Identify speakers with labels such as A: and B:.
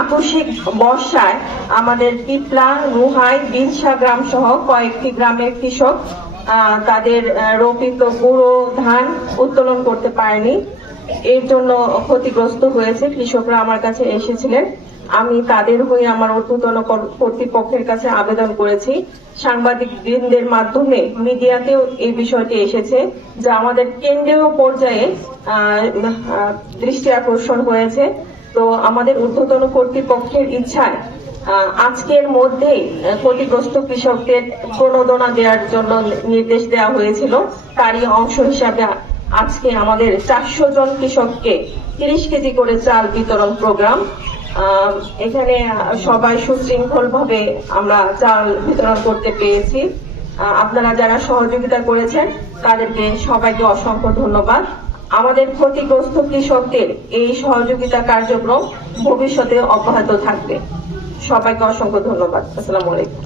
A: আকস্মিক বর্ষায় আমাদের পিপলা রুহাই বিলসা গ্রাম সহ কয়েকটি গ্রামের কৃষক তাদের রোপিত গুঁড়ো ধান উত্তোলন করতে পারেনি। এর জন্য ক্ষতিগ্রস্ত হয়েছে কৃষকরা আমার কাছে এসেছিলেন। আমি তাদের হয়ে আমার ঊর্ধ্বতন কর্তৃপক্ষের কাছে আবেদন করেছি। সাংবাদিক বৃন্দের মাধ্যমে মিডিয়াতেও এই বিষয়টি এসেছে যা আমাদের কেন্দ্রীয় পর্যায়ে দৃষ্টি আকর্ষণ হয়েছে। তো আমাদের ঊর্ধ্বতন কর্তৃপক্ষের ইচ্ছায় আজকের মধ্যেই আহ, ক্ষতিগ্রস্ত কৃষকদের প্রণোদনা দেওয়ার জন্য নির্দেশ দেওয়া হয়েছিল। তারই অংশ হিসাবে আজকে আমাদের চারশো জন কৃষককে তিরিশ কেজি করে চাল বিতরণ প্রোগ্রাম। এখানে সবাই সুশৃঙ্খল ভাবে আমরা চাল বিতরণ করতে পেরেছি। আপনারা যারা সহযোগিতা করেছেন তাদেরকে সবাইকে অসংখ্য ধন্যবাদ। আমাদের ক্ষতিগ্রস্ত কৃষকদের এই সহযোগিতা কার্যক্রম ভবিষ্যতে অব্যাহত থাকবে। সবাইকে অসংখ্য ধন্যবাদ। আসসালামু আলাইকুম।